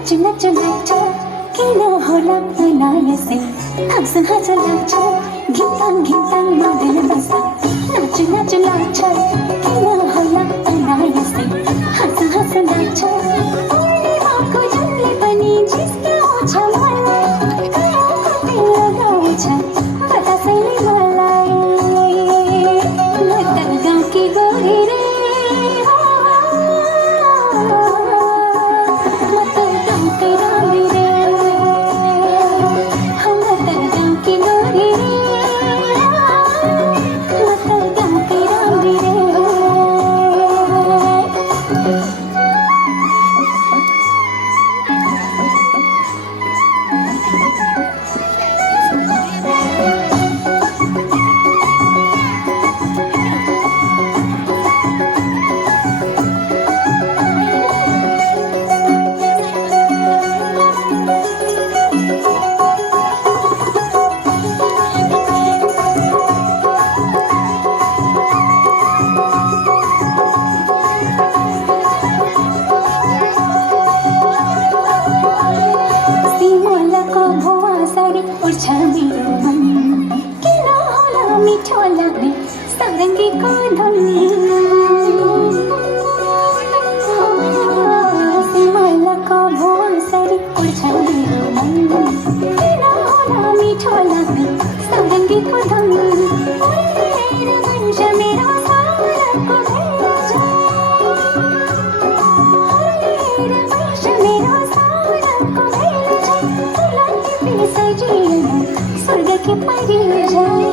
नाच नाच नाच किन होला अनायसे हमसँग हाँस लाग्छ घिताङ घिताङ मदन बस नाच नाच नाच किन होला अनायसे हँस लाग्छ उड्ने भएको जसले पनि जिस्क्याउँछ मलाई कति लगाउँछ बतासैले मलाई म त गाउँकी गोरी रे किन होला मिठो लाग्ने सारङ्गीको धुन सिमलको भुवासरी उड्छ मेरो मन किन होला मिठो लाग्ने सारङ्गीको धुन उडेर जान्छ मेरो सारको भेष उडेर जान्छ मेरो सारको भेष तुलसी सजिलो स्वर्ग के परिजा